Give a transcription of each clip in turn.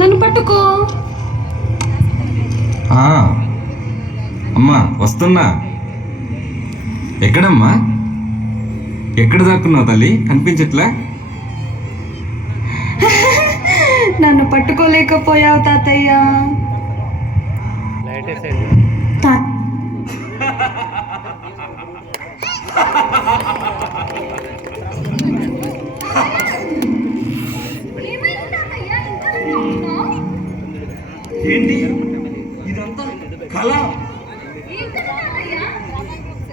నన్ను పట్టుకో. అమ్మా వస్తున్నా. ఎక్కడమ్మా? ఎక్కడ దాక్కున్నావు తల్లి? కనిపించట్లా? నన్ను పట్టుకోలేకపోయావు తాతయ్య. ఏంటి ఇదంతా కళ?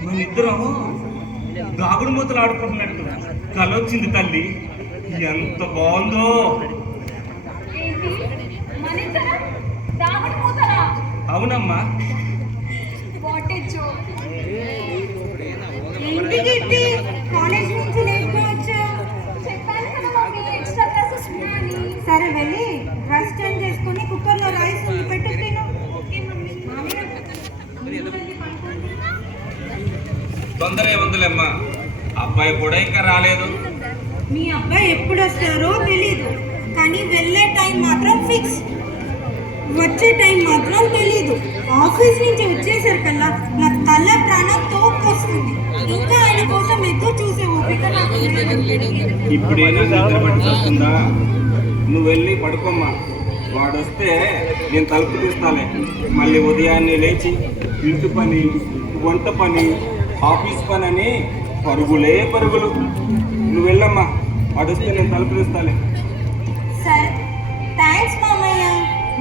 మన ఇద్దరం దాగుడు మూతలు ఆడుకుంటున్నట్టు కళ వచ్చింది తల్లి. ఎంత బాగుందో. అవునమ్మా. సరే వెళ్ళి డ్రెస్ చేంజ్ చేసుకుని కుక్కర్లో రైస్ ఉంది పెట్టు తిను. తొందర ఏముందులేమ్మా, అబ్బాయి కూడా ఇంకా రాలేదు. మీ అబ్బాయి ఎప్పుడు వస్తారో తెలీదు, కానీ వెళ్ళే టైం మాత్రం ఫిక్స్, వచ్చే టైం మాత్రం తెలీదు. ఆఫీస్ నుంచి వచ్చేసరికల్లా నా తల ప్రాణం తోకొస్తుంది. ఇంకా ఆయన కోసం ఎదురు చూసే ఓపిక నాకు లేదు. ఇప్పుడైనా నిద్ర పట్టుకొస్తుందా? నువ్వు వెళ్ళి పడుకోమ్మా. వాడు వస్తే నేను తలుపు తీస్తాలే. మళ్ళీ ఉదయాన్నే లేచి ఇంటి పని, వంట పని, ఆఫీస్ పని అని పరుగులే పరుగులు. నువ్వు వెళ్ళమ్మా, వాడు వస్తే నేను తలుపు తీస్తాలే. సరే, థ్యాంక్స్ మామయ్య.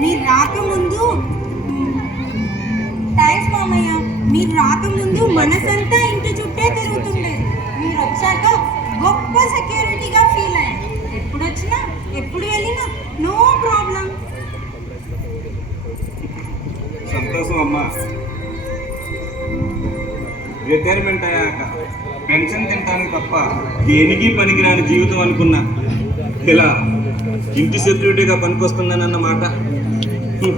మీరు రాకముందు మనసంతా ఇంటి చుట్టే తిరుగుతుండేది. మీరు వచ్చాక గొప్ప సెక్యూరిటీగా ఫీల్ అయ్యాను. ఎప్పుడు వచ్చినా ఎప్పుడు వెళ్ళినా నో ప్రాబ్లం. సంతోషం అమ్మా. రిటైర్మెంట్ అయ్యాక పెన్షన్ తింటాను తప్ప దేనికి పనికిరాని జీవితం అనుకున్నా. ఇలా ఇంటి సెక్యూరిటీగా పనికొస్తుందనన్నమాట.